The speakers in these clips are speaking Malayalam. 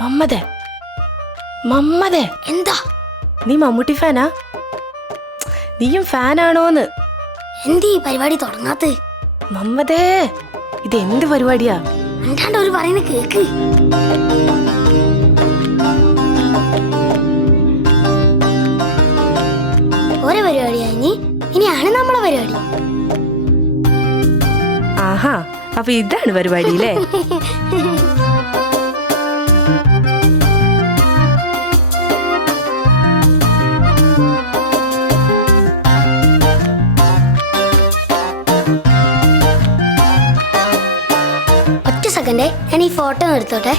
മമ്മദേ മമ്മദേ എന്താ? നീ മമ്മൂട്ടി ഫാനാ? നീയും ഫാനാണോന്ന്? എന്തീ പരിപാടി തുടങ്ങാത്ത? മമ്മദേ ഇത് എന്ത് പരിപാടിയാ? അണ്ടാണ്ട് ഒരു പറയുന്ന കേക്ക്. ഓരോ പരിപാടിയായി ഇനിയാണ് നമ്മളെ പരിപാടി. ആഹാ, അപ്പൊ ഇതാണ് പരിപാടി അല്ലേ? ഒറ്റ സെക്കൻഡ്, ഞാൻ ഈ ഫോട്ടോ എടുത്തോട്ടെ.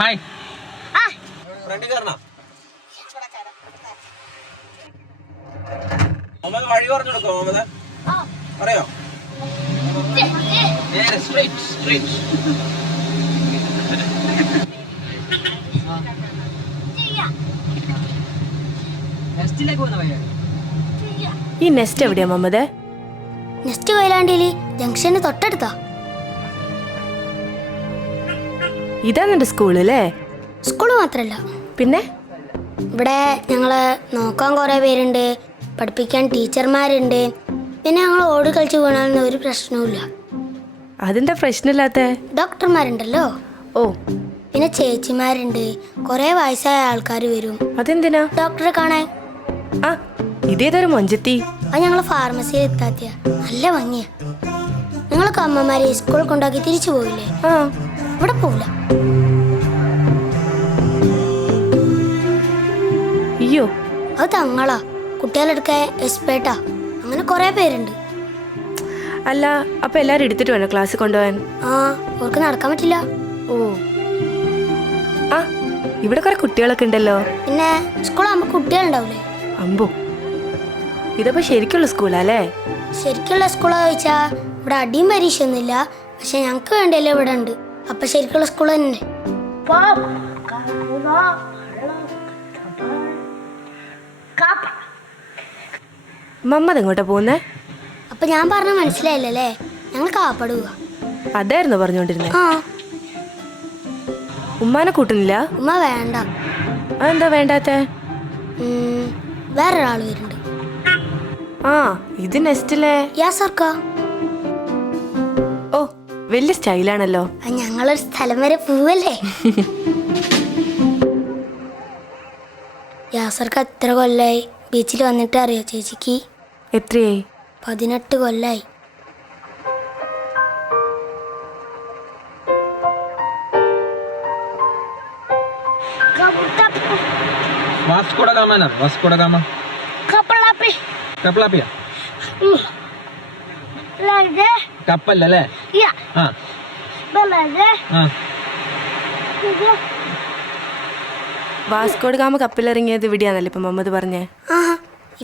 ഹായ്. വഴി പറഞ്ഞു കൊടുക്കോ മുഹമ്മദ്? പറയോ? ഈ നെസ്റ്റ് എവിടെയാ മമ്മദേ? Next കൊയിലാണ്ടിയില് junction തൊട്ടടുത്താ. ഇതാ നിന്റെ സ്കൂളല്ലേ? സ്കൂള് മാത്രല്ല, പിന്നെ ഇവിടെ ഞങ്ങളെ നോക്കാൻ കുറെ പേരുണ്ട്, പഠിപ്പിക്കാൻ ടീച്ചർമാരുണ്ട്. പിന്നെ ഞങ്ങൾ ഓടി കളിച്ച് വീണാലൊന്നും ഒരു പ്രശ്നവുമില്ല. അതിന്റെ പ്രശ്നമില്ലാത്ത ഡോക്ടർമാരുണ്ടല്ലോ. ഓ, പിന്നെ ചേച്ചിമാരുണ്ട്, കുറെ വയസ്സായ ആൾക്കാർ വരും. അതെന്തിനാ? ഡോക്ടറെ കാണാൻ. ആ, ഇതേതൊരു മൊഞ്ചത്തി. അത് ഞങ്ങള് ഫാർമസിയിൽ എത്താത്തിയ നല്ല ഭംഗിയാ. നിങ്ങളൊക്കെ അമ്മമാരെ സ്കൂളിൽ കൊണ്ടാക്കി തിരിച്ചു പോയില്ലേ? ആ, ഇവിടെ പോവില്ല. അയ്യോ, അത് തങ്ങളാ, കുട്ടികളെടുക്ക എസ്പേട്ടാ, അങ്ങനെ കുറെ പേരുണ്ട്. അല്ല, അപ്പൊ എല്ലാരും എടുത്തിട്ട് വേണോ ക്ലാസ്സിൽ കൊണ്ടുപോകാൻ? ആ, അവർക്ക് നടക്കാൻ പറ്റില്ല. ഓ, ആ, ഇവിടെ കുറെ കുട്ടികളൊക്കെ ഉണ്ടല്ലോ. പിന്നെ സ്കൂളാകുമ്പോ കുട്ടികളുണ്ടാവൂലേ? അമ്പോ, ഇതപ്പോ ശരിക്കുള്ള സ്കൂളല്ലേ? ശരിക്കുള്ള സ്കൂളാ ചോദിച്ചാ ഇവിടെ അടിയും പരീക്ഷയൊന്നുമില്ല. പക്ഷെ ഞങ്ങക്ക് വേണ്ടിയല്ലേ ഇവിടെ ഉണ്ട്. അപ്പൊ ശരിക്കുള്ള സ്കൂൾ തന്നെ. മമ്മത് എങ്ങോട്ടാ പോകുന്നേ? അപ്പൊ ഞാൻ പറഞ്ഞ മനസ്സിലായില്ലല്ലേ? ഞങ്ങൾ കാപ്പാടുക. അതായിരുന്നു പറഞ്ഞോണ്ടിരുന്നേ. ആ, ഉമ്മാനെ കൂട്ടുന്നില്ല? ഉമ്മ വേണ്ട. അതെന്താ വേണ്ടാത്ത? വേറൊരാള് വരുന്നുണ്ട്. ആ, ഇത് നെസ്റ്റിലെ യാസർക്കാ. ഓ, വലിയ സ്റ്റൈലാണല്ലോ. ഞങ്ങളൊരു സ്ഥലം വരെ പോവല്ലേ? യാസർക്ക് എത്ര കൊല്ലായി ബീച്ചിൽ വന്നിട്ട് അറിയോ ചേച്ചിക്ക്? എത്രയായി? 18 കൊല്ലായി. Vasco da Gama. Vasco da Gama. കപ്പലാപ്പിയ. കപ്പലല്ലേ? ആ, ആ. വാസ്കോഡ് ഗാമ കപ്പലിറങ്ങിയത് ഇവിടെയാണല്ലോ ഇപ്പൊ മമ്മത് പറഞ്ഞേ. ആ,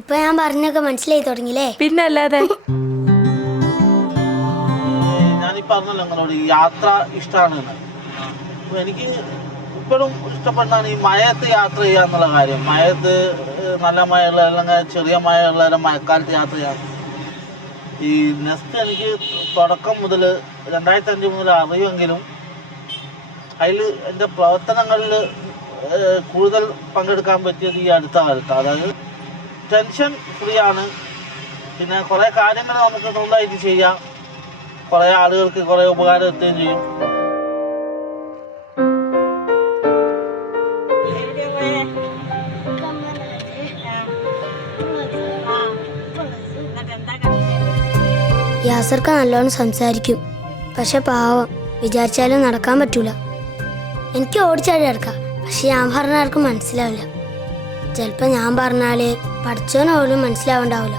ഇപ്പൊ ഞാൻ പറഞ്ഞൊക്കെ മനസ്സിലായി തുടങ്ങിയില്ലേ? പിന്നെ അല്ലാതെ. ഞാനിപ്പോ പറഞ്ഞല്ലോ നിങ്ങളോട് യാത്ര ഇഷ്ടമാണ്. എനിക്ക് ഇപ്പോഴും ഇഷ്ടപ്പെടുന്നതാണ് ഈ മഴയത്ത് യാത്ര ചെയ്യുക എന്നുള്ള കാര്യം. മഴയത്ത് നല്ല മഴയുള്ള അല്ലെങ്കിൽ ചെറിയ മഴയുള്ള മഴക്കാലത്ത് യാത്ര ചെയ്യാം. ഈ നെസ്റ്റ് എനിക്ക് തുടക്കം മുതൽ 2005 മുതൽ അറിയുമെങ്കിലും അതിൽ എൻ്റെ പ്രവർത്തനങ്ങളിൽ കൂടുതൽ പങ്കെടുക്കാൻ പറ്റിയത് ഈ അടുത്ത കാലത്ത്. അതായത് ടെൻഷൻ ഫ്രീ ആണ്. പിന്നെ കുറേ കാര്യങ്ങൾ നമുക്ക് സ്വന്തമായിട്ട് ചെയ്യാം. കുറേ ആളുകൾക്ക് കുറേ ഉപകാരം എത്തുകയും ചെയ്യും. യാസർക്ക് നല്ലോണം സംസാരിക്കും. പക്ഷെ പാവം, വിചാരിച്ചാലും നടക്കാൻ പറ്റൂല. എനിക്ക് ഓടിച്ചാടി നടക്കാം, പക്ഷെ ഞാൻ പറഞ്ഞ ആർക്കും മനസ്സിലാവില്ല. ചിലപ്പോ ഞാൻ പറഞ്ഞാല് പഠിച്ചവന് പോലും മനസ്സിലാവണ്ടാവില്ല.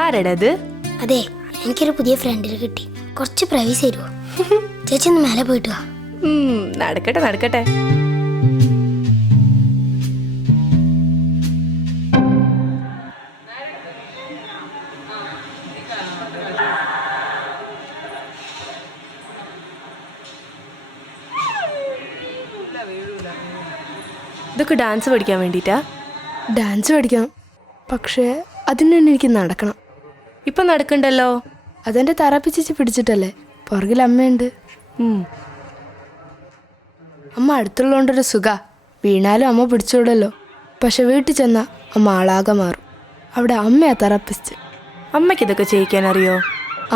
ആരെടാ അത്? അതെ, എനിക്കൊരു പുതിയ ഫ്രണ്ടിനെ കിട്ടി. കുറച്ച് പ്രൈവസി തരുമോ? ചേച്ചി ഒന്ന് മേലെ പോയിട്ട് വാ. നടക്കട്ടെ നടക്കട്ടെ. ഇതൊക്കെ ഡാൻസ് പഠിക്കാൻ വേണ്ടിയിട്ടാ? ഡാൻസ് പഠിക്കണം, പക്ഷേ അതിന് തന്നെ എനിക്ക് നടക്കണം. ഇപ്പം നടക്കണ്ടല്ലോ. അതെൻ്റെ തറപ്പിച്ചിച്ച് പിടിച്ചിട്ടല്ലേ, പുറകിൽ അമ്മയുണ്ട്. അമ്മ അടുത്തുള്ളതുകൊണ്ടൊരു സുഖ, വീണാലും അമ്മ പിടിച്ചോടല്ലോ. പക്ഷെ വീട്ടിൽ ചെന്നാൽ അമ്മ ആളാകെ മാറും. അവിടെ അമ്മയാ തറപ്പിച്ച്. അമ്മയ്ക്ക് ഇതൊക്കെ ചെയ്യിക്കാൻ അറിയോ?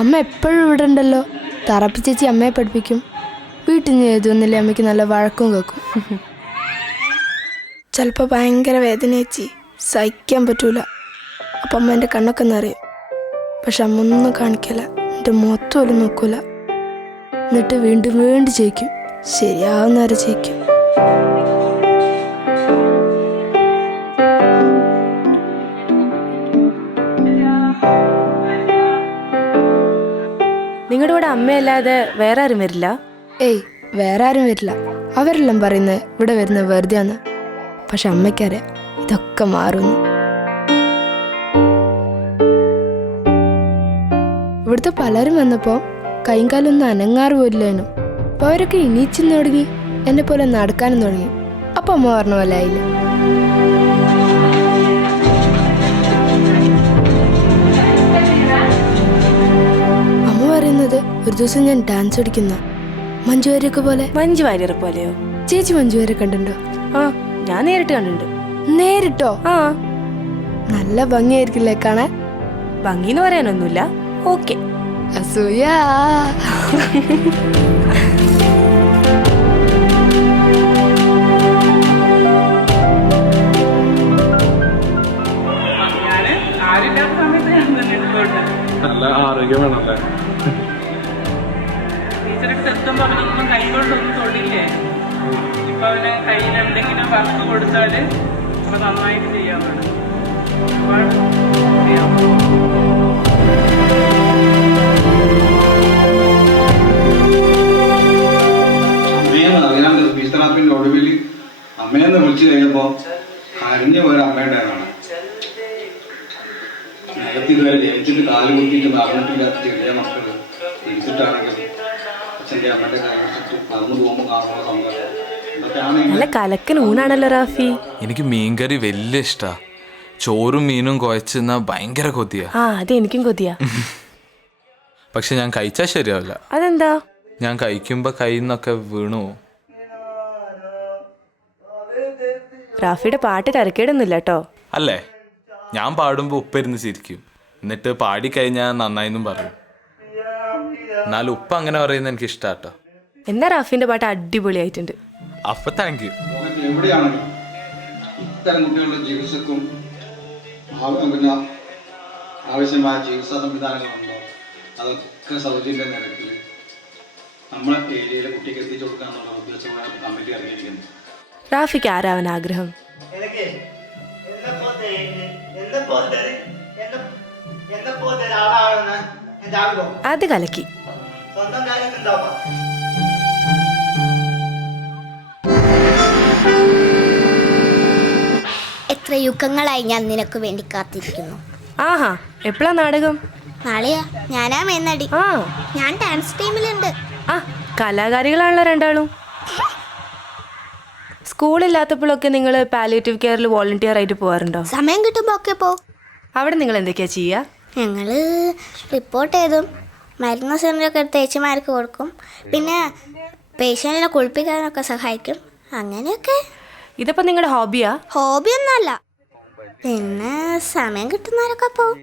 അമ്മ എപ്പോഴും ഇവിടെ ഉണ്ടല്ലോ. തറപ്പിച്ചേച്ചി അമ്മയെ പഠിപ്പിക്കും. വീട്ടിൽ നിന്ന് എഴുതുന്നില്ലേ, അമ്മയ്ക്ക് നല്ല വഴക്കും കേൾക്കും. ചിലപ്പോൾ ഭയങ്കര വേദന ചേച്ചി, സഹിക്കാൻ പറ്റൂല. അപ്പം അമ്മ എൻ്റെ കണ്ണൊക്കെ നിറയും. പക്ഷെ അമ്മ ഒന്നും കാണിക്കില്ല, എൻ്റെ മുഖത്ത് പോലും നോക്കൂല. എന്നിട്ട് വീണ്ടും വീണ്ടും ചെയ്യിക്കും, ശരിയാവുന്നവരെ ചെയ്യിക്കും. നിങ്ങളുടെ കൂടെ അമ്മയല്ലാതെ വേറെ ആരും വരില്ല? ഏയ്, വേറെ ആരും വരില്ല. അവരെല്ലാം പറയുന്നത് ഇവിടെ വരുന്നത് വെറുതെയാണ്. പക്ഷെ അമ്മയ്ക്കറിയാം ഇതൊക്കെ മാറുന്നു. ഇവിടുത്തെ പലരും വന്നപ്പോൾ കൈയും കാലൊന്നും അനങ്ങാറ് പോലില്ലേനു. അപ്പോൾ അവരൊക്കെ എണീച്ചും തുടങ്ങി, എന്നെ പോലെ നടക്കാനും തുടങ്ങി. അപ്പം അമ്മ പറഞ്ഞ പോലെ ആയില്ല. അമ്മ പറയുന്നത് ഒരു ദിവസം ഞാൻ ഡാൻസ് പഠിക്കുന്ന മഞ്ജു വാര്യരൊക്കെ പോലെ. മഞ്ജു വാര്യർ പോലെയോ? ചേച്ചി മഞ്ജു വാര്യരെ കണ്ടിട്ടുണ്ടോ? ആ, ഞാൻ നേരിട്ട് കണ്ടിട്ടുണ്ട്. നേരിട്ടോ? ആ, നല്ല ഭംഗിയായിരിക്കില്ലേ കാണാൻ? ഭംഗിന്ന് പറയാനൊന്നുമില്ല. ഓക്കെ. അസൂയ. നല്ല ആരോഗ്യം വേണമല്ലേ? ടീച്ചറൊക്കെ എത്തുമ്പോ അവനൊന്നും കൈകൊണ്ടൊന്നും തൊടില്ലേ. ഇപ്പൊ അവന് കയ്യിൽ എന്തെങ്കിലും വർക്ക് കൊടുത്താല് അപ്പൊ നന്നായിട്ട് ചെയ്യാൻ പറ്റും. അമ്മയെന്ന് അറിയാണ്ട് ഫീസ്തറാപ്പിന്റെ ഒടുവിൽ അമ്മയെന്ന് വിളിച്ചു കഴിഞ്ഞപ്പോ കരഞ്ഞു പോയ അമ്മയുടേതാണ്. നേരത്തെ ഇതുവരെ ജനിച്ചിട്ട് കാല് കുത്തിയിട്ട് നടന്നിട്ടില്ലാത്ത ചെറിയ മക്കള് വിളിച്ചിട്ടാണെങ്കിലും അച്ഛൻ്റെ അമ്മയുടെ കാര്യം വെച്ചിട്ട് നടന്നു പോകുമ്പോൾ കാണുമ്പോൾ സന്തോഷം. ഇതൊക്കെയാണ് നല്ല കലക്കൻ ഊണാണല്ലോ റാഫി. എനിക്ക് മീൻകറി വലിയ ഇഷ്ടാ. ചോറും മീനും കുഴച്ചെന്നാ ഭയങ്കര കൊതിയാ. ആ, അത് എനിക്കും കൊതിയാ. പക്ഷെ ഞാൻ കഴിച്ചാൽ ശരിയാവില്ല. അതെന്താ? ഞാൻ കഴിക്കുമ്പോ കയ്യിൽ നിന്നൊക്കെ വീണു. റാഫിയുടെ പാട്ട് കരക്കേടൊന്നുമില്ല കേട്ടോ. അല്ലേ, ഞാൻ പാടുമ്പോ ഉപ്പിരുന്ന് ചിരിക്കും, എന്നിട്ട് പാടിക്കഴിഞ്ഞാൽ നന്നായിന്നും പറയും. എന്നാലും ഉപ്പ അങ്ങനെ പറയുന്നത് എനിക്ക് ഇഷ്ടാട്ടോ. എന്നാ റാഫിന്റെ പാട്ട് അടിപൊളിയായിട്ടുണ്ട്. അപ്പൊ താങ്ക് യു. ലോകത്ത് എവിടെയാണെങ്കിലും ഇത്തരം കുട്ടികളുടെ ചികിത്സക്കും പിന്നെ ആവശ്യമായ ചികിത്സാ സംവിധാനങ്ങളുണ്ടോ അതൊക്കെ സൗജന്യ നിരക്കിൽ നമ്മളെ ഏരിയയിലെ കുട്ടിക്ക് എത്തിച്ചു കൊടുക്കാന്നുള്ള ഉദ്ദേശമായ കമ്മിറ്റി അറിയിക്കുന്നു. റാഫിക്ക് ആരാവൻ ആഗ്രഹം? അത് കലക്കി. എത്ര യുഗങ്ങളായി ഞാൻ നിനക്ക് വേണ്ടി കാത്തിരിക്കുന്നു. ആഹാ, എപ്പോഴാ നാടകം? നാളെയാ. ഞാനാ മേന്നടി. ആ, ഞാൻ ഡാൻസ് ടീമിലുണ്ട്. ആ, കലാകാരികളാണല്ലോ രണ്ടാളും. സ്കൂളില്ലാത്തപ്പോഴൊക്കെ നിങ്ങൾ പാലിയേറ്റീവ് കെയറിൽ വോളണ്ടിയർ ആയിട്ട് പോകാറുണ്ടോ? സമയം കിട്ടുമ്പോ ഒക്കെ പോ. അവിടെ നിങ്ങൾ എന്തൊക്കെയാ ചെയ്യുക? ഞങ്ങള് റിപ്പോർട്ട് ചെയ്തും മരുന്ന് സിലിണ്ടറൊക്കെ ചേച്ചിമാർക്ക് കൊടുക്കും. പിന്നെ പേഷ്യൻറ്റിനെ കുളിപ്പിക്കാനൊക്കെ സഹായിക്കും. അങ്ങനെയൊക്കെ. ഇതിപ്പോ നിങ്ങളുടെ ഹോബിയാ? ഹോബിയൊന്നുമല്ല, പിന്നെ സമയം കിട്ടുന്നവരൊക്കെ പോവും.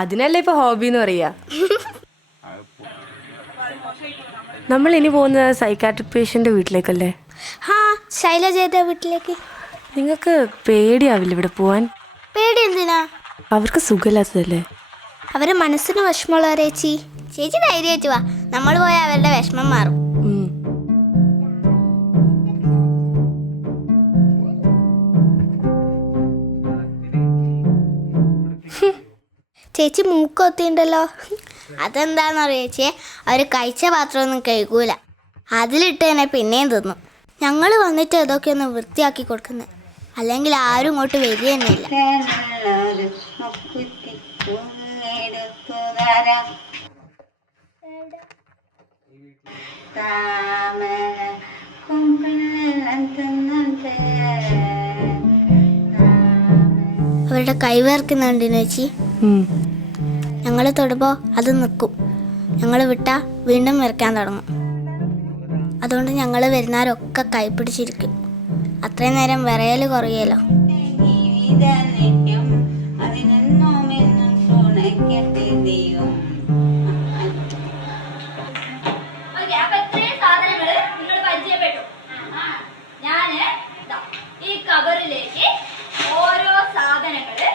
അതിനല്ലേ ഇപ്പൊ ഹോബി എന്ന് പറയാ. നമ്മൾ ഇനി പോകുന്ന സൈക്കാട്രിക് പേഷ്യന്റ് വീട്ടിലേക്കല്ലേ? ഹാ, ശൈലജയുടെ വീട്ടിലേക്ക്. നിങ്ങൾക്ക് പേടിയാവില്ല ഇവിടെ പോവാൻ? പേടി എന്തിനാ? അവർക്ക് സുഖമില്ലാത്തതല്ലേ? അവരെ മനസ്സിന് വിഷമമുള്ളവരെ ചേച്ചി ധൈര്യമായിട്ട് വാ, നമ്മൾ പോയാൽ അവരുടെ വിഷമം മാറും. ചേച്ചി മൂക്കൊത്തിണ്ടല്ലോ. അതെന്താണെന്നറിയോ ചേച്ചിയെ, അവർ കഴിച്ച പാത്രമൊന്നും കഴിക്കൂല, അതിലിട്ട് തന്നെ പിന്നെയും തിന്നും. ഞങ്ങൾ വന്നിട്ട് ഇതൊക്കെ ഒന്ന് വൃത്തിയാക്കി കൊടുക്കുന്നത്, അല്ലെങ്കിൽ ആരും ഇങ്ങോട്ട് വരിക തന്നെയില്ല. അവരുടെ കൈ വേർക്കുന്നുണ്ടെന്ന് ചേച്ചി. ഞങ്ങൾ തൊടുമ്പോൾ അത് നിൽക്കും, ഞങ്ങൾ വിട്ടാൽ വീണ്ടും വിറക്കാൻ തുടങ്ങും. അതുകൊണ്ട് ഞങ്ങൾ വരുന്നവരൊക്കെ കൈ പിടിച്ചിരിക്കും. അത്രയും നേരം വിറയൽ കുറയല്ലോ. ഈ കവറിലേക്ക് ഓരോ സാധനങ്ങള്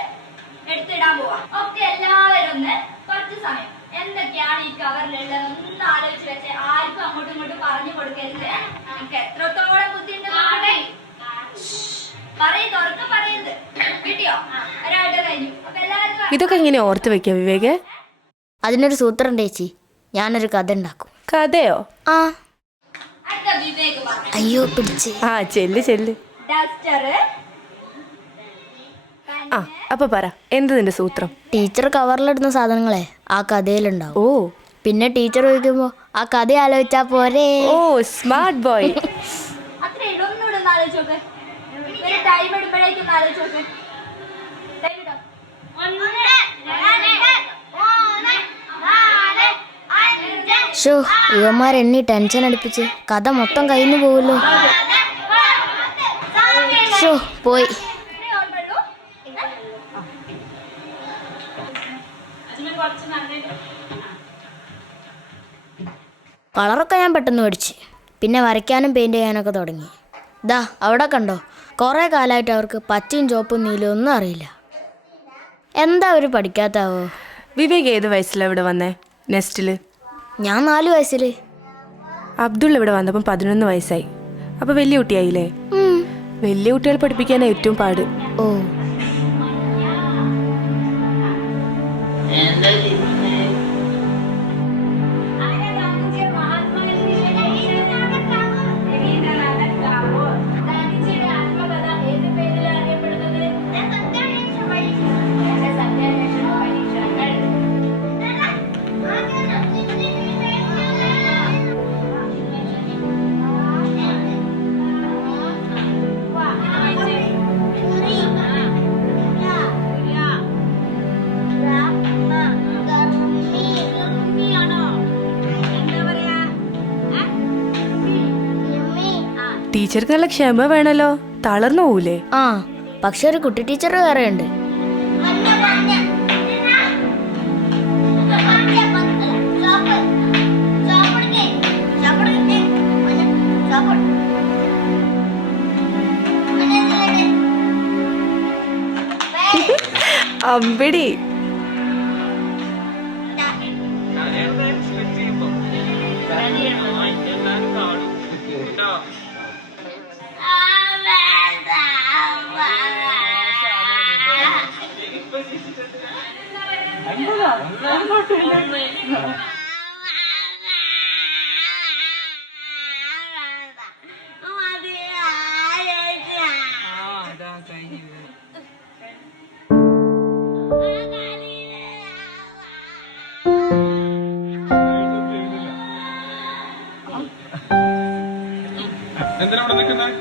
എടുത്തിടാൻ പോവാം. ഒക്കെ എല്ലാവരും ഒന്ന് കുറച്ച് സമയം എന്തൊക്കെയാണ് ഈ കവറിലുള്ളത് ഒന്ന് ആലോചിച്ച് വെച്ച് ആർക്കും അങ്ങോട്ടും ഇങ്ങോട്ടും പറഞ്ഞു കൊടുക്കരുത്. നമുക്ക് എത്രത്തോളം ബുദ്ധിമുട്ട് പറയും, തുറന്ന് പറയരുത്. കിട്ടിയോ? ഒരാളുടെ കഴിഞ്ഞു. അപ്പൊ എല്ലാവരും ഇതൊക്കെ എങ്ങനെ ഓർത്ത് വെക്കുക വിവേക്? അതിനൊരു സൂത്രം ഉണ്ട് ചേച്ചി, ഞാനൊരു കഥ ഉണ്ടാക്കും. കഥയോ? ആ അടുത്ത വിവേക് പറഞ്ഞു. അയ്യോ പിടിച്ച്. ആ ചെല്ല് ചെല്ല്. ഡസ്റ്റർ. ആ അപ്പൊ പറ, എന്ത് നിന്റെ സൂത്രം? ടീച്ചർ കവറിലിടുന്ന സാധനങ്ങളെ ആ കഥയിലുണ്ടാവും. ഓ പിന്നെ ടീച്ചർ ചോദിക്കുമ്പോ ആ കഥ ആലോചിച്ചാ പോരെ. ഓ സ്മാർട്ട് ബോയ്. അത്ര ഇടൊന്നുകൂടെ ഒന്ന് ആലോചിച്ച് നോക്ക്. ഒരു ടൈം എടുക്കുമ്പോഴേക്കും ആലോചിച്ച് നോക്ക്. ടൈം ഇട്ടോ. 1 2 3 4 5 ഷോ ഇവന്മാരെണ്ണി ടെൻഷൻ അടുപ്പിച്ച് കഥ മൊത്തം കയ്യിന്ന് പോവല്ലോ. ഷോ പോയി. കളറൊക്കെ ഞാൻ പെട്ടെന്ന് പഠിച്ച്, പിന്നെ വരയ്ക്കാനും പെയിൻറ് ചെയ്യാനൊക്കെ തുടങ്ങി. ദാ അവിടെ കണ്ടോ, കുറേ കാലമായിട്ട് അവർക്ക് പച്ചയും ചുവപ്പും നീലും ഒന്നും അറിയില്ല. എന്താ അവർ പഠിക്കാത്താവോ? വിവേക് ഏത് വയസ്സിലാണ് ഇവിടെ വന്നേ? നെസ്റ്റില് ഞാൻ 4 വയസ്സിൽ. അബ്ദുൾ ഇവിടെ വന്നപ്പം 11 വയസ്സായി. അപ്പൊ വലിയ കുട്ടിയായില്ലേ? വലിയ കുട്ടികൾ പഠിപ്പിക്കാനാണ് ഏറ്റവും പാട്. ഓ ടീച്ചർക്ക് നല്ല ക്ഷമ വേണല്ലോ, തളർന്നു പോകൂലേ? ആ പക്ഷെ ഒരു കുട്ടി ടീച്ചർ വേറെ ഉണ്ട്. അമ്പടി. എന്തിനാ ഇവിടെ നിൽക്കുന്നത്?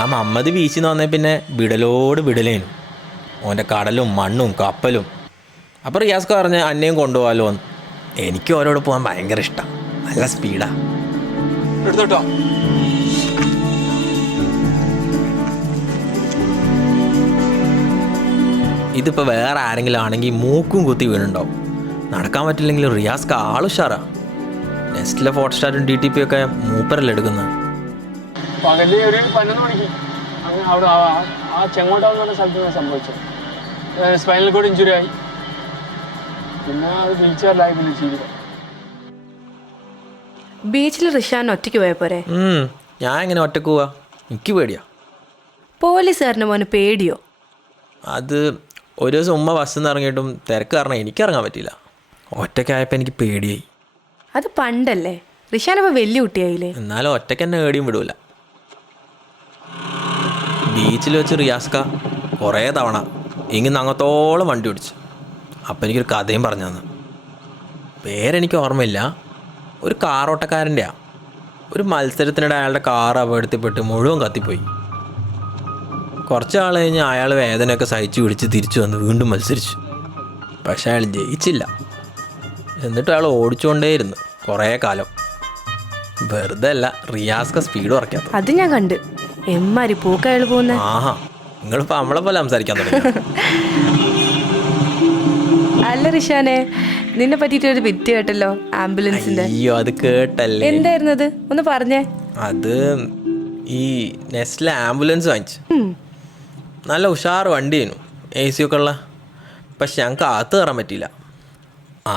ആ മമ്മദ് ബീച്ചിൽ വന്നേ പിന്നെ വിടലോട് വിടലേനു. ഓൻ്റെ കടലും മണ്ണും കപ്പലും. അപ്പോൾ റിയാസ്ക്ക് പറഞ്ഞ് അന്നയും കൊണ്ടുപോകാമല്ലോ എന്ന്. എനിക്ക് ഓരോട് പോകാൻ ഭയങ്കര ഇഷ്ടമാണ്, നല്ല സ്പീഡാ. എടുത്തോട്ടോ. ഇതിപ്പോൾ വേറെ ആരെങ്കിലും ആണെങ്കിൽ മൂക്കും കുത്തി വീണുണ്ടാവും. നടക്കാൻ പറ്റില്ലെങ്കിലും റിയാസ്ക്ക് ആളുഷാറാ. നെസ്റ്റിലെ ഫോട്ടോസ്റ്റാറ്റും DTP ഒക്കെ മൂപ്പരല്ലേ എടുക്കുന്നത്. പകല് ഒരു 11 മണിക്ക് അങ്ങനെ അവിടെ ആ ചെങ്ങോട്ടാന്ന് പറഞ്ഞ സ്ഥലത്ത് സംഭവിച്ചത്. സ്പൈനൽ കോഡ് ഇഞ്ചുറി ആയി, പിന്നെ അത് വീൽ ചെയറിലായി പിന്നെ ജീവിതം. ബീച്ചിൽ റിഷാൻ ഒറ്റയ്ക്ക് പോയ പോരെ? ഞാൻ എങ്ങനെ ഒറ്റക്ക് പോവാ? എനിക്ക് പേടിയാ. പോലീസുകാരൻ്റെ മോന് പേടിയോ? അത് ഒരു ദിവസം ഉമ്മ ബസ്സിൽ നിന്ന് ഇറങ്ങിയിട്ടും തിരക്ക് കാരണം എനിക്ക് ഇറങ്ങാൻ പറ്റിയില്ല. ഒറ്റയ്ക്കായപ്പോൾ എനിക്ക് പേടിയായി. അത് പണ്ടല്ലേ, റിഷാനിപ്പോൾ വലിയ കുട്ടിയായില്ലേ? എന്നാലും ഒറ്റയ്ക്ക് എന്നെ ഏടിയും വിടൂല. ബീച്ചിൽ വെച്ച് റിയാസ്ക കുറേ തവണ ഇങ്ങനെ അങ്ങത്തോളം വണ്ടി ഓടിച്ചു. അപ്പം എനിക്കൊരു കഥയും പറഞ്ഞു തന്നു. പേരെനിക്ക് ഓർമ്മയില്ല. ഒരു കാറോട്ടക്കാരൻ്റെയാണ്. ഒരു മത്സരത്തിനിടെ അയാളുടെ കാർ അപകടത്തിൽപ്പെട്ട് മുഴുവൻ കത്തിപ്പോയി. കുറച്ച് നാൾ കഴിഞ്ഞ് അയാൾ വേദനയൊക്കെ സഹിച്ച് പിടിച്ച് തിരിച്ചു വന്ന് വീണ്ടും മത്സരിച്ചു. പക്ഷേ അയാൾ ജയിച്ചില്ല. എന്നിട്ട് അയാൾ ഓടിച്ചുകൊണ്ടേയിരുന്നു കുറേ കാലം. വെറുതെ അല്ല റിയാസ്ക സ്പീഡ് കുറയ്ക്കാത്ത. അത് ഞാൻ കണ്ട്. എമ്മാരി പൂക്കയാൾ പോകുന്ന. ആഹാ, നിങ്ങളിപ്പോൾ നമ്മളെ പോലെ സംസാരിക്കാൻ തുടങ്ങി. അല്ല റിഷാനെ, നിന്നെ പറ്റിയിട്ടൊരു വിറ്റ് കേട്ടല്ലോ ആംബുലൻസിന്റെ. അയ്യോ, അത് കേട്ടല്ലേ? എന്തായിരുന്നു അത്? ഒന്ന് പറഞ്ഞേ. അത് ഈ നെസ്റ്റിലെ ആംബുലൻസ് വാങ്ങിച്ചു. നല്ല ഉഷാർ വണ്ടിയായിരുന്നു, AC ഒക്കെ ഉള്ള. പക്ഷെ ഞങ്ങൾക്ക് അകത്ത് കയറാൻ പറ്റിയില്ല.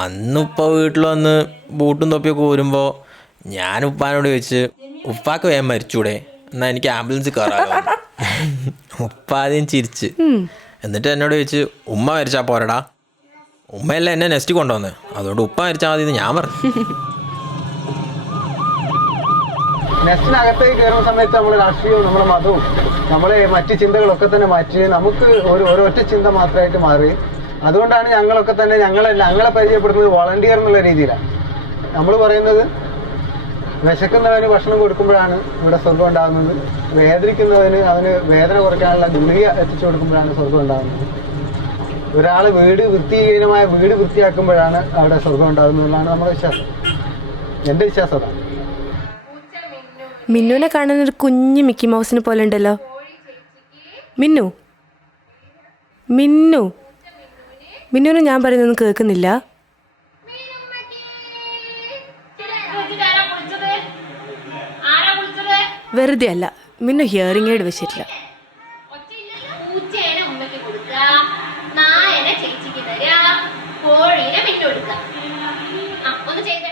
അന്നിപ്പോൾ വീട്ടിൽ വന്ന് ബൂട്ടും തൊപ്പിയൊക്കെ ഊരുമ്പോൾ ഞാൻ ഉപ്പാനോട് ചോദിച്ച്, ഉപ്പാക്ക് വേഗം മരിച്ചൂടെ, എന്നാൽ എനിക്ക് ആംബുലൻസ് കയറാമോ? ഉപ്പ ആദ്യം ചിരിച്ച്, എന്നിട്ട് എന്നോട് ചോദിച്ച്, ഉമ്മ മരിച്ചാൽ പോരടാ, ഉമ്മയല്ല എന്നെ നെസ്റ്റ് കൊണ്ടുവന്ന്, അതുകൊണ്ട് ഉപ്പ മരിച്ചാൽ മതി എന്ന് ഞാൻ പറഞ്ഞു. നെസ്റ്റിനകത്തേക്ക് കയറുന്ന സമയത്ത് നമ്മുടെ രാഷ്ട്രീയവും നമ്മുടെ മതവും നമ്മളെ മറ്റ് ചിന്തകളൊക്കെ തന്നെ മാറ്റി നമുക്ക് ഒരൊറ്റ ചിന്ത മാത്രമായിട്ട് മാറി. അതുകൊണ്ടാണ് ഞങ്ങളൊക്കെ തന്നെ ഞങ്ങളെ പരിചയപ്പെടുന്നത് വോളണ്ടിയർ എന്നുള്ള രീതിയിലാണ്. നമ്മൾ പറയുന്നത് വിശക്കുന്നവന് ഭക്ഷണം കൊടുക്കുമ്പോഴാണ് ഇവിടെ സ്വർഗം ഉണ്ടാകുന്നത്, വേദനിക്കുന്നവന് അവന് വേദന കുറയ്ക്കാനുള്ള ഗുളിക എത്തിച്ചു കൊടുക്കുമ്പോഴാണ് സ്വർഗം ഉണ്ടാകുന്നത്, ഒരാൾ വൃത്തിഹീനമായ വീട് വൃത്തിയാക്കുമ്പോഴാണ് അവിടെ സ്വർഗം ഉണ്ടാകുന്നതെന്നാണ് നമ്മുടെ വിശ്വാസം. എൻ്റെ വിശ്വാസം അതാണ്. മിന്നുവിനെ കാണാൻ ഒരു കുഞ്ഞു മിക്കി മൗസിനെ പോലെ ഉണ്ടല്ലോ. മിന്നു മിന്നു മിന്നുവിന് ഞാൻ പറയുന്നൊന്നും കേൾക്കുന്നില്ല. വെറുതെ അല്ല, മിന്നു ഹിയറിംഗ് എയ്ഡ് വെച്ചിട്ടില്ല.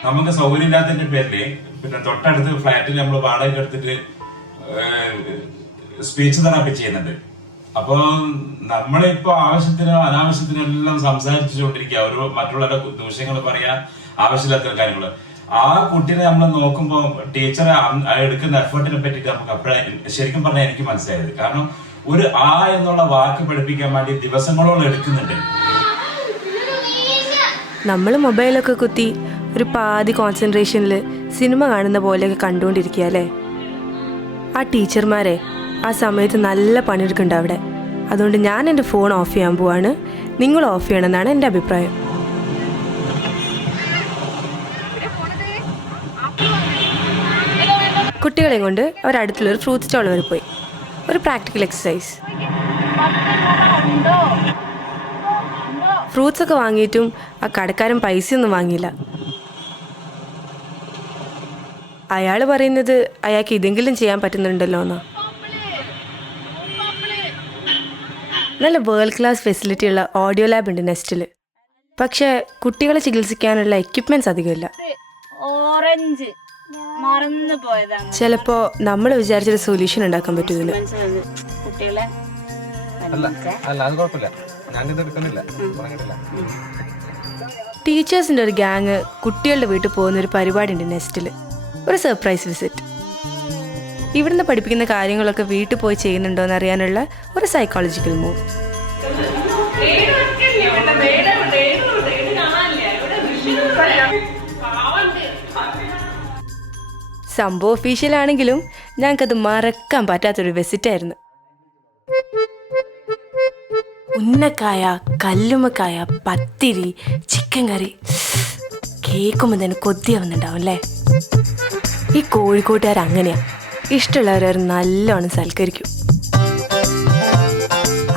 നമുക്ക് സൗകര്യം ഇല്ലാത്തതിന്റെ പേരില് പിന്നെ തൊട്ടടുത്ത് ഫ്ലാറ്റിൽ നമ്മൾ വാടക എടുത്തിട്ട് സ്പീച്ച് തെറാപ്പി ചെയ്യുന്നുണ്ട്. അപ്പൊ നമ്മളിപ്പോ ആവശ്യത്തിനോ അനാവശ്യത്തിനോ എല്ലാം സംസാരിച്ചുകൊണ്ടിരിക്കുക, ഒരു മറ്റുള്ളവരുടെ ദൂഷ്യങ്ങൾ പറയാൻ ആവശ്യമില്ലാത്ത കാര്യങ്ങൾ. ആ കുട്ടീനെ നമ്മൾ നോക്കുമ്പോൾ ടീച്ചറെ എടുക്കുന്ന എഫേർട്ടിനെ പറ്റിയിട്ട് നമുക്ക് അപ്പോഴേ ശരിക്കും പറഞ്ഞാൽ എനിക്ക് മനസ്സിലായത്. കാരണം ഒരു എന്നുള്ള വാക്ക് പഠിപ്പിക്കാൻ വേണ്ടി ദിവസങ്ങളോളം എടുക്കുന്നുണ്ട്. നമ്മൾ മൊബൈലൊക്കെ കുത്തി ഒരു പാതി കോൺസെൻട്രേഷനിൽ സിനിമ കാണുന്ന പോലെയൊക്കെ കണ്ടുകൊണ്ടിരിക്കുക അല്ലേ? ആ ടീച്ചർമാരെ ആ സമയത്ത് നല്ല പണിയെടുക്കുന്നുണ്ട് അവിടെ. അതുകൊണ്ട് ഞാൻ എൻ്റെ ഫോൺ ഓഫ് ചെയ്യാൻ പോവാണ്, നിങ്ങൾ ഓഫ് ചെയ്യണമെന്നാണ് എൻ്റെ അഭിപ്രായം. കുട്ടികളെയും കൊണ്ട് അവരടുത്തുള്ളൊരു ഫ്രൂട്ട് സ്റ്റോൾ വരെ പോയി. ഒരു പ്രാക്ടിക്കൽ എക്സസൈസ്. ഫ്രൂട്ട്സ് ഒക്കെ വാങ്ങിയിട്ടും ആ കടക്കാരൻ പൈസയൊന്നും വാങ്ങിയില്ല. അയാൾ പറയുന്നത് അയാൾക്ക് ഇതെങ്കിലും ചെയ്യാൻ പറ്റുന്നുണ്ടല്ലോ എന്നാ. നല്ല വേൾഡ് ക്ലാസ് ഫെസിലിറ്റി ഉള്ള ഓഡിയോ ലാബ് ഉണ്ട് നെസ്റ്റിൽ. പക്ഷേ കുട്ടികളെ ചികിത്സിക്കാനുള്ള എക്യുപ്മെന്റ്സ് അധികമില്ല. ചിലപ്പോൾ നമ്മൾ വിചാരിച്ചൊരു സൊല്യൂഷൻ ഉണ്ടാക്കാൻ പറ്റുന്നില്ല. ടീച്ചേഴ്സിൻ്റെ ഒരു ഗ്യാങ് കുട്ടികളുടെ വീട്ടിൽ പോകുന്ന ഒരു പരിപാടി ഉണ്ട് നെസ്റ്റിൽ. ഒരു സർപ്രൈസ് വിസിറ്റ്. ഇവിടുന്ന് പഠിപ്പിക്കുന്ന കാര്യങ്ങളൊക്കെ വീട്ടിൽ പോയി ചെയ്യുന്നുണ്ടോ എന്ന് അറിയാനുള്ള ഒരു സൈക്കോളജിക്കൽ മൂവ്. സംഭവം ഒഫീഷ്യലാണെങ്കിലും ഞങ്ങൾക്കത് മറക്കാൻ പറ്റാത്തൊരു വിസിറ്റായിരുന്നു. ഉന്നക്കായ, കല്ലുമ്മക്കായ, പത്തിരി, ചിക്കൻ കറി കേൾക്കുമ്പോൾ തന്നെ കൊതിയാവുന്നുണ്ടാവും അല്ലേ? ഈ കോഴിക്കോട്ടുകാർ അങ്ങനെയാണ്, ഇഷ്ടമുള്ളവരവർ നല്ലോണം സൽക്കരിക്കും.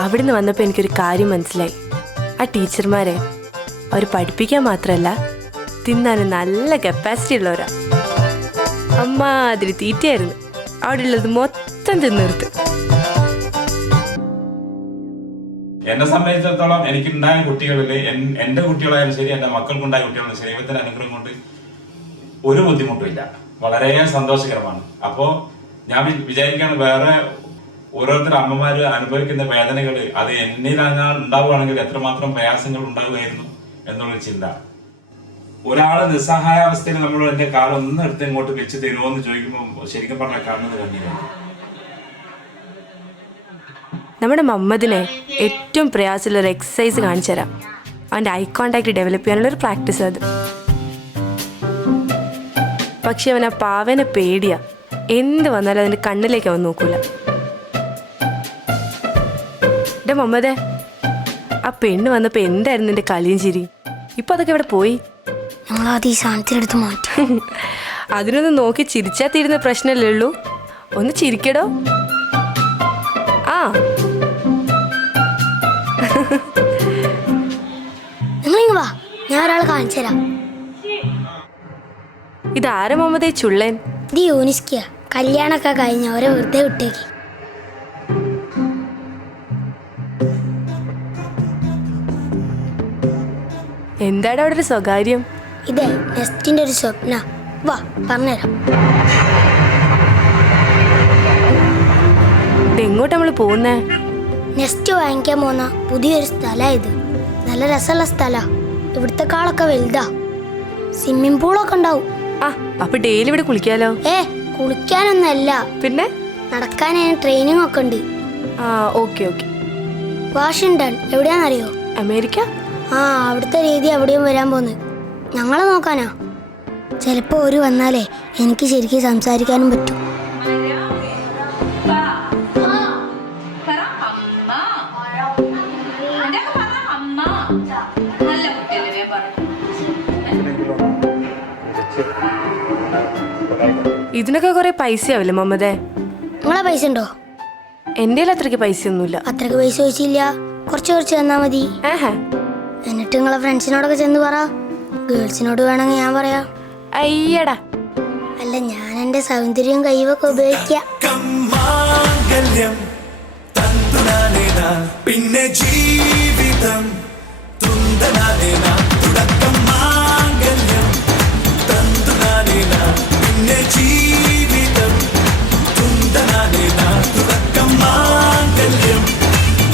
അവിടുന്ന് വന്നപ്പോൾ എനിക്കൊരു കാര്യം മനസ്സിലായി. ആ ടീച്ചർമാരെ അവർ പഠിപ്പിക്കാൻ മാത്രമല്ല തിന്നാനും നല്ല കപ്പാസിറ്റി ഉള്ളവരാ. അമ്മാതിരി തീറ്റയായിരുന്നു. അവിടെ ഉള്ളത് മൊത്തം തിന്നിർത്ത്. എന്നെ സംബന്ധിച്ചിടത്തോളം എനിക്കുണ്ടായ കുട്ടികളിൽ എന്റെ കുട്ടികളായാലും ശരി, എന്റെ മക്കൾക്കുണ്ടായ കുട്ടികളായാലും ശരി, ദൈവത്തിന്റെ അനുഗ്രഹം കൊണ്ട് ഒരു ബുദ്ധിമുട്ടുമില്ല, വളരെ സന്തോഷകരമാണ്. അപ്പോൾ ഞാൻ വിചാരിക്കുകയാണ് വേറെ ഓരോരുത്തർ അമ്മമാർ അനുഭവിക്കുന്ന വേദനകൾ അത് എന്നിലങ്ങാൻ ഉണ്ടാവുകയാണെങ്കിൽ എത്രമാത്രം പ്രയാസങ്ങൾ ഉണ്ടാവുമായിരുന്നു എന്നുള്ളൊരു ചിന്ത. ഒരാളെ നിസ്സഹായാവസ്ഥയിൽ നമ്മൾ എന്റെ കാലം ഒന്ന് എടുത്ത് ഇങ്ങോട്ട് വെച്ച് തരുമോ എന്ന് ചോദിക്കുമ്പോൾ ശരിക്കും പറഞ്ഞാൽ കാണുന്നത് കണ്ണീരാണ്. നമ്മുടെ മമ്മദിനെ ഏറ്റവും പ്രയാസമുള്ളൊരു എക്സസൈസ് കാണിച്ചു തരാം. അവൻ്റെ ഐ കോണ്ടാക്ട് ഡെവലപ്പ് ചെയ്യാനുള്ളൊരു പ്രാക്ടീസ് അത്. പക്ഷെ അവൻ ആ പാവനെ പേടിയാ, എന്ത് വന്നാലും അതിൻ്റെ കണ്ണിലേക്ക് അവൻ നോക്കൂല. എൻ്റെ മമ്മദേ, ആ പെണ്ണ് വന്നപ്പോൾ എന്തായിരുന്നു നിന്റെ കളിയും ചിരി? ഇപ്പം അതൊക്കെ ഇവിടെ പോയി. ഞങ്ങളത് ഈ സാധനത്തിനെടുത്ത് മാറ്റി. അതിനൊന്ന് നോക്കി ചിരിച്ചാൽ തീരുന്ന പ്രശ്നമല്ലേ ഉള്ളൂ. ഒന്ന് ചിരിക്കടോ. ആ നിങ്ങളിങ്ങ് വാ, ഞാൻ ഒരാളെ കാണിച്ചു തരാം. ഇതാര മുഹമ്മദേ ചുള്ളൻ? ഇത് യൂനിസ്കിയ. കല്യാണമൊക്കെ കഴിഞ്ഞ അവരെ വെറുതെ വിട്ടേക്ക്. എന്താണ് അവിടെ ഒരു സ്വകാര്യം? ഇതേ നെസ്റ്റിന്റെ ഒരു സ്വപ്ന. വാ പറഞ്ഞുതരാം. ഇതെങ്ങോട്ട് നമ്മൾ പോകുന്നേ? നെസ്റ്റ് വാങ്ങിക്കാൻ പോകുന്ന പുതിയൊരു സ്ഥലമാണ് ഇത്. നല്ല രസമുള്ള സ്ഥലമാണ്. ഇവിടുത്തെ കാളൊക്കെ വലുതാ. സ്വിമ്മിംഗ് പൂളൊക്കെ ഉണ്ടാവും. ആ, അപ്പൊ ഡെയിലി ഇവിടെ കുളിക്കാലോ? കുളിക്കാനൊന്നല്ല, പിന്നെ നടക്കാൻ ട്രെയിനിങ് ഒക്കെ ഉണ്ട്. ആ, ഓക്കെ ഓക്കെ. വാഷിങ്ടൺ എവിടെയാണെന്നറിയോ? അമേരിക്ക. ആ, അവിടുത്തെ രീതി എവിടെയും വരാൻ പോകുന്നത്. ഞങ്ങളെ നോക്കാനാ. ചിലപ്പോൾ ഒരു വന്നാലേ എനിക്ക് ശരിക്കും സംസാരിക്കാനും പറ്റും. ഇതിനൊക്കെ കുറെ പൈസ ആവില്ലേ മമ്മദേ? നിങ്ങളെ പൈസ ഉണ്ടോ? എൻ്റെ അത്രയ്ക്ക് പൈസ ഒന്നുമില്ല. അത്രയ്ക്ക് പൈസ ചോദിച്ചില്ല, കുറച്ച് തന്നാ മതി. എന്നിട്ട് നിങ്ങളെ ഫ്രണ്ട്സിനോടൊക്കെ ചെന്ന് പറ. ഗേൾസിനോട് വേണമെങ്കിൽ ഞാൻ പറയാം. അയ്യടാ, അല്ല, ഞാൻ എന്റെ സൗന്ദര്യം കൈവൊക്കെ ഉപയോഗിക്കാം. പിന്നെ ജീവിതം തുടക്കം മാംഗല്യം തന്തുനാനേന പിന്നെ ജീവിതം തുടക്കം മാംഗല്യം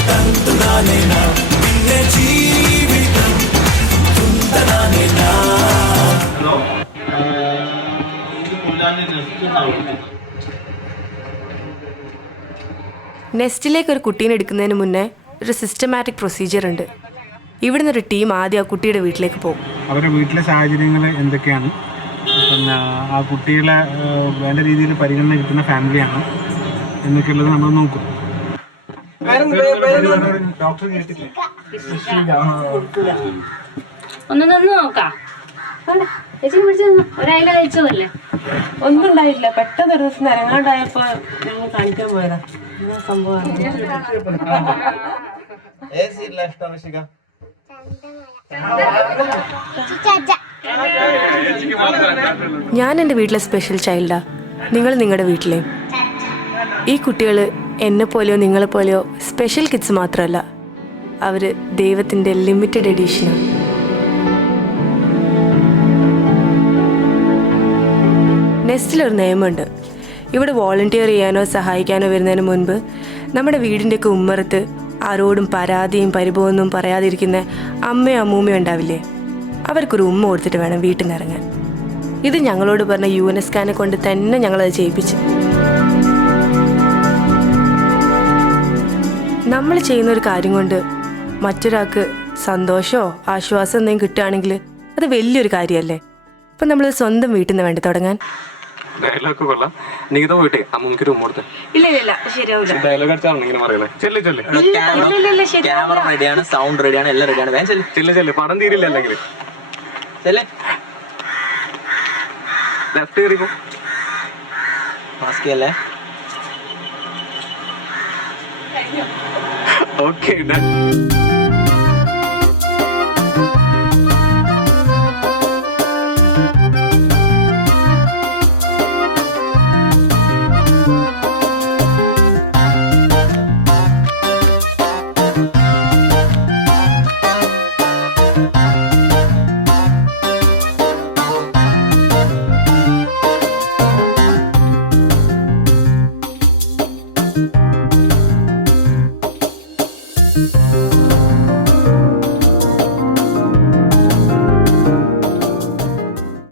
തന്തുനാനേന പിന്നെ ജീവിതം തുന്തനാനേന. ഹലോ, നെസ്റ്റ് നെസ്റ്റിലേക്ക് ഒരു കുട്ടീനെ എടുക്കുന്നതിന് മുന്നേ ഒരു സിസ്റ്റമാറ്റിക് പ്രൊസീജിയർ ഉണ്ട്. ഇവിടുന്ന് ഒരു ടീം ആദ്യം ആ കുട്ടിയുടെ വീട്ടിലേക്ക് പോകും. അവരുടെ വീട്ടിലെ സാഹചര്യങ്ങൾ എന്തൊക്കെയാണ്, പിന്നെ ആ കുട്ടികളെ വേണ്ട രീതിയിൽ പരിഗണന കിട്ടുന്ന ഫാമിലിയാണ് എന്നൊക്കെയുള്ളത് നമ്മൾ നോക്കും. ഡോക്ടർ കേട്ടില്ലേ? ഒന്ന് നിന്ന് നോക്കാം. ഒരായില കഴിച്ചതല്ലേ? ഒന്നും ഉണ്ടായില്ല. പെട്ടെന്ന് ഒരു ദിവസം നിരങ്ങാണ്ടായപ്പോ ഞങ്ങൾ കാണിക്കാൻ പോയതാ. സംഭവം ഞാൻ എൻ്റെ വീട്ടിലെ സ്പെഷ്യൽ ചൈൽഡാ. നിങ്ങൾ നിങ്ങളുടെ വീട്ടിലെയും. ഈ കുട്ടികൾ എന്നെപ്പോലെയോ നിങ്ങളെപ്പോലെയോ സ്പെഷ്യൽ കിഡ്സ് മാത്രമല്ല, അവർ ദൈവത്തിൻ്റെ ലിമിറ്റഡ് എഡീഷനാണ്. നെസ്റ്റിലൊരു നിയമമുണ്ട്. ഇവിടെ വോളണ്ടിയർ ചെയ്യാനോ സഹായിക്കാനോ വരുന്നതിന് മുൻപ് നമ്മുടെ വീടിൻ്റെയൊക്കെ ഉമ്മറത്ത് ആരോടും പരാതിയും പരിഭവമൊന്നും പറയാതിരിക്കുന്ന അമ്മയോ അമ്മൂമ്മയോ ഉണ്ടാവില്ലേ, അവർക്കൊരു ഉമ്മ കൊടുത്തിട്ട് വേണം വീട്ടിൽ നിന്ന് ഇറങ്ങാൻ. ഇത് ഞങ്ങളോട് പറഞ്ഞ യുനെസ്കോനെ കൊണ്ട് തന്നെ ഞങ്ങളത് ചെയ്യിപ്പിച്ചു. നമ്മൾ ചെയ്യുന്ന ഒരു കാര്യം കൊണ്ട് മറ്റൊരാൾക്ക് സന്തോഷമോ ആശ്വാസം എന്തെങ്കിലും കിട്ടുകയാണെങ്കിൽ അത് വലിയൊരു കാര്യമല്ലേ. അപ്പം നമ്മൾ സ്വന്തം വീട്ടിൽ നിന്ന് വേണ്ടി തുടങ്ങാൻ. ഡയലോഗ് കൊള്ളാം. നീത പോയിട്ടേ അമ്മക്ക് റൂം കൊടുത്തേ. ഇല്ല ശരിയാവില്ല. ഡയലോഗ് അടിച്ചാണ് ഇങ്ങനെ പറയുന്നത്. ക്യാമറ റെഡിയാണ്, സൗണ്ട് റെഡിയാണ്, എല്ലാം റെഡിയാണ്. വേഗം ചെല്ല് പടം തീരില്ല. അല്ലെങ്കിൽ ലെഫ്റ്റ് കയറിപ്പോ. മാസ്ക് അല്ലേ? ഓക്കെ.